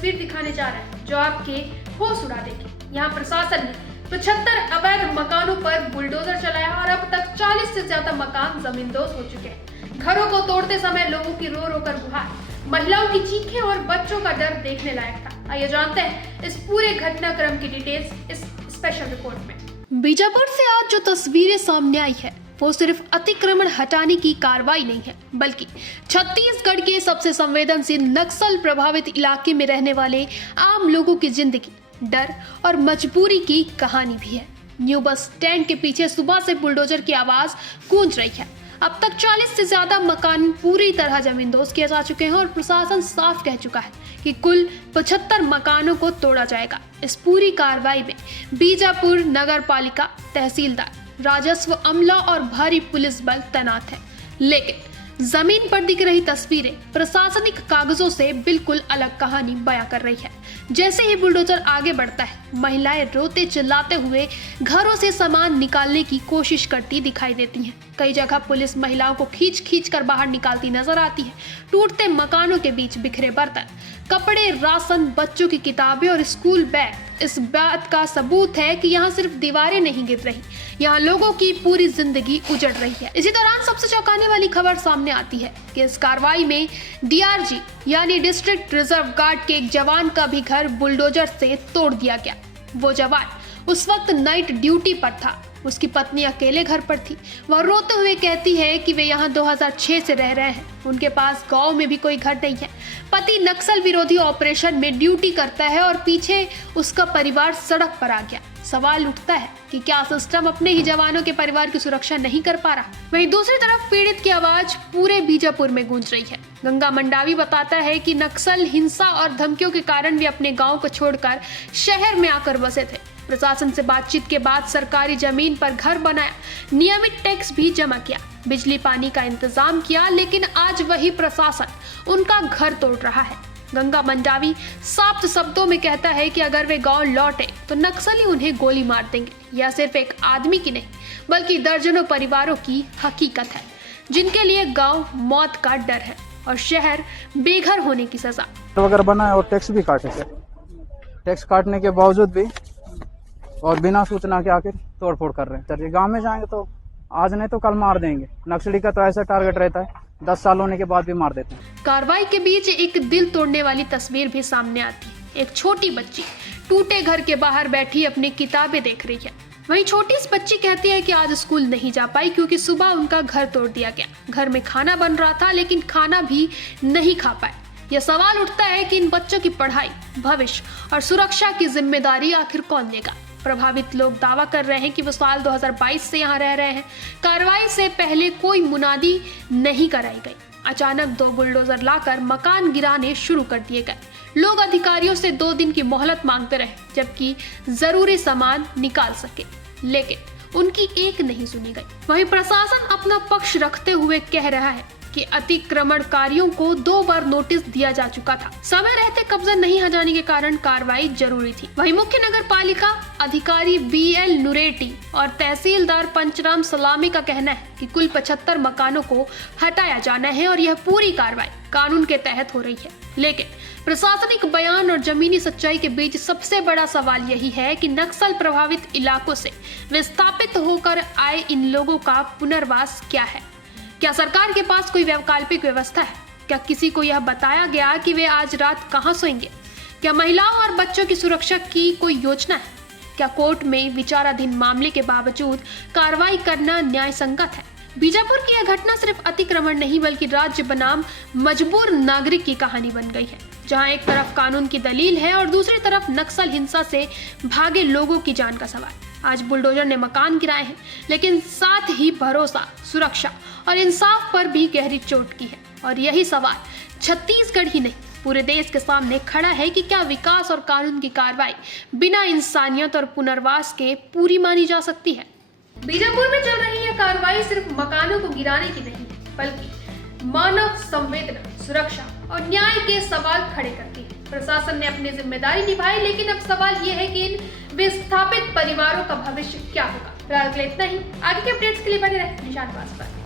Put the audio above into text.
तस्वीर दिखाने जा रहे हैं जो आपके होश उड़ा देगी। यहाँ प्रशासन ने 75 अवैध मकानों पर बुलडोजर चलाया और अब तक 40 से ज्यादा मकान जमींदोज हो चुके हैं। घरों को तोड़ते समय लोगों की रो रो कर गुहार, महिलाओं की चीखें और बच्चों का डर देखने लायक था। आइए जानते हैं इस पूरे घटनाक्रम की डिटेल्स इस स्पेशल रिपोर्ट में। बीजापुर से आज जो तस्वीरें सामने आई है वो सिर्फ अतिक्रमण हटाने की कार्रवाई नहीं है, बल्कि छत्तीसगढ़ के सबसे संवेदनशील नक्सल प्रभावित इलाके में रहने वाले आम लोगों की जिंदगी, डर और मजबूरी की कहानी भी है। न्यू बस स्टैंड के पीछे सुबह से बुलडोजर की आवाज गूंज रही है। अब तक 40 से ज्यादा मकान पूरी तरह जमींदोज किए जा चुके हैं और प्रशासन साफ कह चुका है कि कुल 75 मकानों को तोड़ा जाएगा। इस पूरी कार्रवाई में बीजापुर नगर पालिका, तहसीलदार, राजस्व अमला और भारी पुलिस बल तैनात है। लेकिन जमीन पर दिख रही तस्वीरें प्रशासनिक कागजों से बिल्कुल अलग कहानी बयां कर रही है। जैसे ही बुलडोजर आगे बढ़ता है, महिलाएं रोते चिल्लाते हुए घरों से सामान निकालने की कोशिश करती दिखाई देती हैं। कई जगह पुलिस महिलाओं को खींच खींच कर बाहर निकालती नजर आती है। टूटते मकानों के बीच बिखरे बर्तन, कपड़े, राशन, बच्चों की किताबें और स्कूल बैग इस बात का सबूत है कि यहाँ सिर्फ दीवारें नहीं गिर रही, यहाँ लोगों की पूरी जिंदगी उजड़ रही है। इसी दौरान सबसे चौंकाने वाली खबर सामने आती है कि इस कार्रवाई में डीआरजी यानी डिस्ट्रिक्ट रिजर्व गार्ड के एक जवान का भी घर बुलडोजर से तोड़ दिया गया। वो जवान उस वक्त नाइट ड्यूटी पर था। उसकी पत्नी अकेले घर पर थी। वह रोते हुए कहती है कि वे यहाँ 2006 से रह रहे हैं। उनके पास गांव में भी कोई घर नहीं है। पति नक्सल विरोधी ऑपरेशन में ड्यूटी करता है और पीछे उसका परिवार सड़क पर आ गया। सवाल उठता है कि क्या सिस्टम अपने ही जवानों के परिवार की सुरक्षा नहीं कर पा रहा। वहीं दूसरी तरफ पीड़ित की आवाज पूरे बीजापुर में गूंज रही है। गंगा मंडावी बताता है कि नक्सल हिंसा और धमकियों के कारण वे अपने गाँव को छोड़कर शहर में आकर बसे थे। प्रशासन से बातचीत के बाद सरकारी जमीन पर घर बनाया, नियमित टैक्स भी जमा किया, बिजली पानी का इंतजाम किया, लेकिन आज वही प्रशासन उनका घर तोड़ रहा है। गंगा मंडावी साफ शब्दों में कहता है कि अगर वे गांव लौटे तो नक्सली उन्हें गोली मार देंगे। यह सिर्फ एक आदमी की नहीं बल्कि दर्जनों परिवारों की हकीकत है, जिनके लिए गांव मौत का डर है और शहर बेघर होने की सजा। अगर बना है और टैक्स भी काटे थे, टैक्स काटने के बावजूद भी और बिना सूचना के आकर तोड़फोड़ कर रहे हैं। चलिए गांव में जाएंगे तो आज नहीं तो कल मार देंगे। नक्सली का तो ऐसा टारगेट रहता है, 10 साल होने के बाद भी मार देते हैं। कार्रवाई के बीच एक दिल तोड़ने वाली तस्वीर भी सामने आती है। एक छोटी बच्ची टूटे घर के बाहर बैठी अपनी किताबें देख रही है। वहीं छोटी इस बच्ची कहती है कि आज स्कूल नहीं जा पाई क्योंकि सुबह उनका घर तोड़ दिया गया। घर में खाना बन रहा था लेकिन खाना भी नहीं खा पाए। यह सवाल उठता है कि इन बच्चों की पढ़ाई, भविष्य और सुरक्षा की जिम्मेदारी आखिर कौन लेगा। प्रभावित लोग दावा कर रहे हैं कि वो साल 2022 से यहाँ रह रहे हैं। कार्रवाई से पहले कोई मुनादी नहीं कराई गई। अचानक 2 बुलडोजर लाकर मकान गिराने शुरू कर दिए गए। लोग अधिकारियों से 2 दिन की मोहलत मांगते रहे जबकि जरूरी सामान निकाल सके, लेकिन उनकी एक नहीं सुनी गई। वहीं प्रशासन अपना पक्ष रखते हुए कह रहा है कि अतिक्रमणकारियों को 2 बार नोटिस दिया जा चुका था। समय रहते कब्जा नहीं हटाने के कारण कार्रवाई जरूरी थी। वहीं मुख्य नगर पालिका अधिकारी BL नुरेटी और तहसीलदार पंचराम सलामी का कहना है कि कुल 75 मकानों को हटाया जाना है और यह पूरी कार्रवाई कानून के तहत हो रही है। लेकिन प्रशासनिक बयान और जमीनी सच्चाई के बीच सबसे बड़ा सवाल यही है कि नक्सल प्रभावित इलाकों से विस्थापित होकर आए इन लोगों का पुनर्वास क्या है। क्या सरकार के पास कोई वैकल्पिक व्यवस्था है? क्या किसी को यह बताया गया कि वे आज रात कहां सोएंगे? क्या महिलाओं और बच्चों की सुरक्षा की कोई योजना है? क्या कोर्ट में विचाराधीन मामले के बावजूद कार्रवाई करना न्याय संगत है? बीजापुर की यह घटना सिर्फ अतिक्रमण नहीं बल्कि राज्य बनाम मजबूर नागरिक की कहानी बन गई है, जहां एक तरफ कानून की दलील है और दूसरी तरफ नक्सल हिंसा से भागे लोगों की जान का सवाल। आज बुलडोजर ने मकान गिराए हैं, लेकिन साथ ही भरोसा, सुरक्षा और इंसाफ पर भी गहरी चोट की है। और यही सवाल छत्तीसगढ़ ही नहीं पूरे देश के सामने खड़ा है कि क्या विकास और कानून की कार्रवाई बिना इंसानियत और पुनर्वास के पूरी मानी जा सकती है? बीजापुर में चल रही यह कार्रवाई सिर्फ मकानों को गिराने की नहीं बल्कि मानव संवेदना, सुरक्षा और न्याय के सवाल खड़े करती है। प्रशासन ने अपनी जिम्मेदारी निभाई, लेकिन अब सवाल यह है कि इन विस्थापित परिवारों का भविष्य क्या होगा। फिलहाल के लिए इतना ही। आगे के अपडेट्स के लिए बने रहें निशान पास पर।